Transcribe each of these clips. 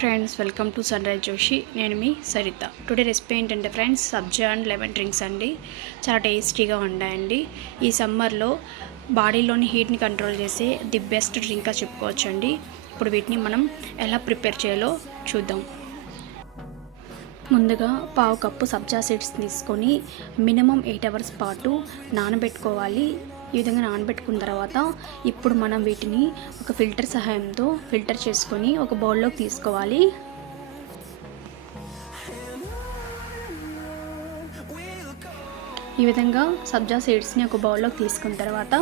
Friends welcome to sunrise Joshi నేను మీ Saritha. Today recipe ఏంటంటే friends sabja and lemon drinks అండి. చాలా టేస్టీగా ఉన్నాయండి ఈ సమ్మర్లో బాడీలోని హీట్ని కంట్రోల్ చేసే ది బెస్ట్ డ్రింక్గా చెప్పుకోవచ్చు అండి ఇప్పుడు వీటిని మనం ఎలా ప్రిపేర్ చేయాలో చూద్దాం. ముందుగా పావు కప్పు సబ్జా సీడ్స్ తీసుకొని మినిమం ఎయిట్ అవర్స్ పాటు నానబెట్టుకోవాలి. ఈ విధంగా నానబెట్టుకున్న తర్వాత ఇప్పుడు మనం వీటిని ఒక ఫిల్టర్ సహాయంతో ఫిల్టర్ చేసుకొని ఒక బౌల్లోకి తీసుకోవాలి. ఈ విధంగా సబ్జా సీడ్స్ని ఒక బౌల్లోకి తీసుకున్న తర్వాత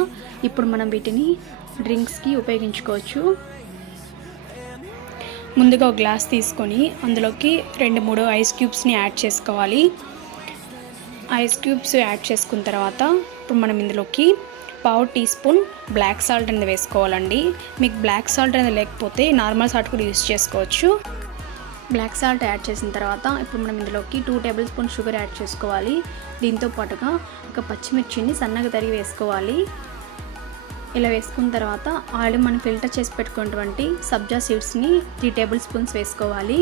ఇప్పుడు మనం వీటిని డ్రింక్స్కి ఉపయోగించుకోవచ్చు. ముందుగా ఒక గ్లాస్ తీసుకొని అందులోకి రెండు మూడు ఐస్ క్యూబ్స్ని యాడ్ చేసుకోవాలి. ఐస్ క్యూబ్స్ యాడ్ చేసుకున్న తర్వాత ఇప్పుడు మనం ఇందులోకి పావు టీ స్పూన్ బ్లాక్ సాల్ట్ అనేది వేసుకోవాలండి. మీకు బ్లాక్ సాల్ట్ అనేది లేకపోతే నార్మల్ సాల్ట్ కూడా యూస్ చేసుకోవచ్చు. బ్లాక్ సాల్ట్ యాడ్ చేసిన తర్వాత ఇప్పుడు మనం ఇందులోకి two tablespoon sugar add చేసుకోవాలి. దీంతో పాటుగా ఒక పచ్చిమిర్చిని సన్నగా తరిగి వేసుకోవాలి. ఇలా వేసుకున్న తర్వాత ఆయిల్ మనం ఫిల్టర్ చేసి పెట్టుకున్నటువంటి సబ్జా సీడ్స్ని త్రీ టేబుల్ స్పూన్స్ వేసుకోవాలి.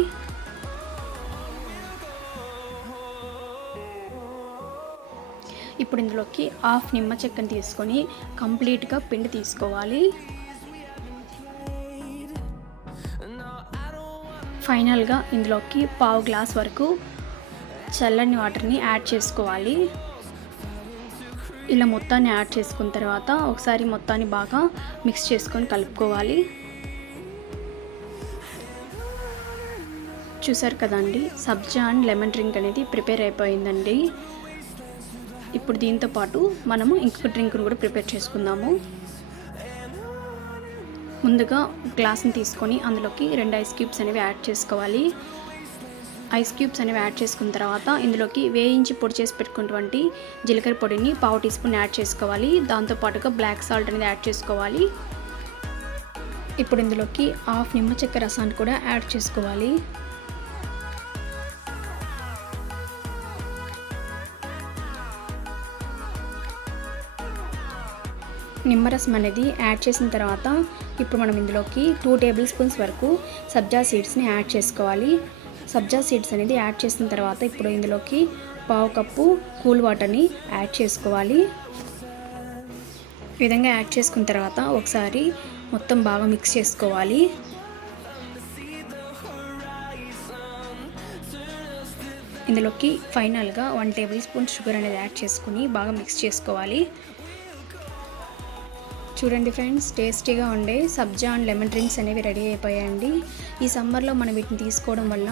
ఇప్పుడు ఇందులోకి హాఫ్ నిమ్మ చెక్కను తీసుకొని కంప్లీట్గా పిండి తీసుకోవాలి. ఫైనల్గా ఇందులోకి పావు గ్లాస్ వరకు చల్లని వాటర్ని యాడ్ చేసుకోవాలి. ఇలా మొత్తాన్ని యాడ్ చేసుకున్న తర్వాత ఒకసారి మొత్తాన్ని బాగా మిక్స్ చేసుకొని కలుపుకోవాలి. చూసారు కదండి సబ్జా అండ్ లెమన్ డ్రింక్ అనేది ప్రిపేర్ అయిపోయిందండి. ఇప్పుడు దీంతో పాటు మనము ఇంకొక డ్రింక్ను కూడా ప్రిపేర్ చేసుకుందాము. ముందుగా గ్లాస్ని తీసుకొని అందులోకి రెండు ఐస్ క్యూబ్స్ అనేవి యాడ్ చేసుకోవాలి. ఐస్ క్యూబ్స్ అనేవి యాడ్ చేసుకున్న తర్వాత ఇందులోకి వేయించి పొడి చేసి పెట్టుకున్నటువంటి జీలకర్ర పొడిని పావు టీ స్పూన్ యాడ్ చేసుకోవాలి. దాంతోపాటుగా బ్లాక్ సాల్ట్ అనేది యాడ్ చేసుకోవాలి. ఇప్పుడు ఇందులోకి హాఫ్ నిమ్మ చెక్క రసాన్ని కూడా యాడ్ చేసుకోవాలి. నిమ్మరసం అనేది యాడ్ చేసిన తర్వాత ఇప్పుడు మనం ఇందులోకి టూ టేబుల్ స్పూన్స్ వరకు సబ్జా సీడ్స్ని యాడ్ చేసుకోవాలి. సబ్జా సీడ్స్ అనేది యాడ్ చేసిన తర్వాత ఇప్పుడు ఇందులోకి పావు కప్పు కూల్ వాటర్ని యాడ్ చేసుకోవాలి. ఈ విధంగా యాడ్ చేసుకున్న తర్వాత ఒకసారి మొత్తం బాగా మిక్స్ చేసుకోవాలి. ఇందులోకి ఫైనల్గా వన్ టేబుల్ స్పూన్ షుగర్ అనేది యాడ్ చేసుకుని బాగా మిక్స్ చేసుకోవాలి. చూడండి ఫ్రెండ్స్ టేస్టీగా ఉండే సబ్జా అండ్ లెమన్ డ్రింక్స్ అనేవి రెడీ అయిపోయాయండి. ఈ సమ్మర్లో మనం వీటిని తీసుకోవడం వల్ల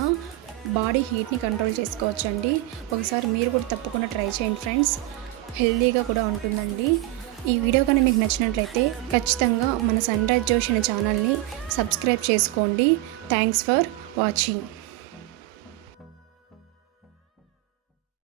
బాడీ హీట్ని కంట్రోల్ చేసుకోవచ్చండి. ఒకసారి మీరు కూడా తప్పకుండా ట్రై చేయండి ఫ్రెండ్స్ హెల్తీగా కూడా ఉంటుందండి. ఈ వీడియో కానీ మీకు నచ్చినట్లయితే ఖచ్చితంగా మన సన్ రైజ్ జోష్ అనే ఛానల్ని సబ్స్క్రైబ్ చేసుకోండి. Thanks for watching.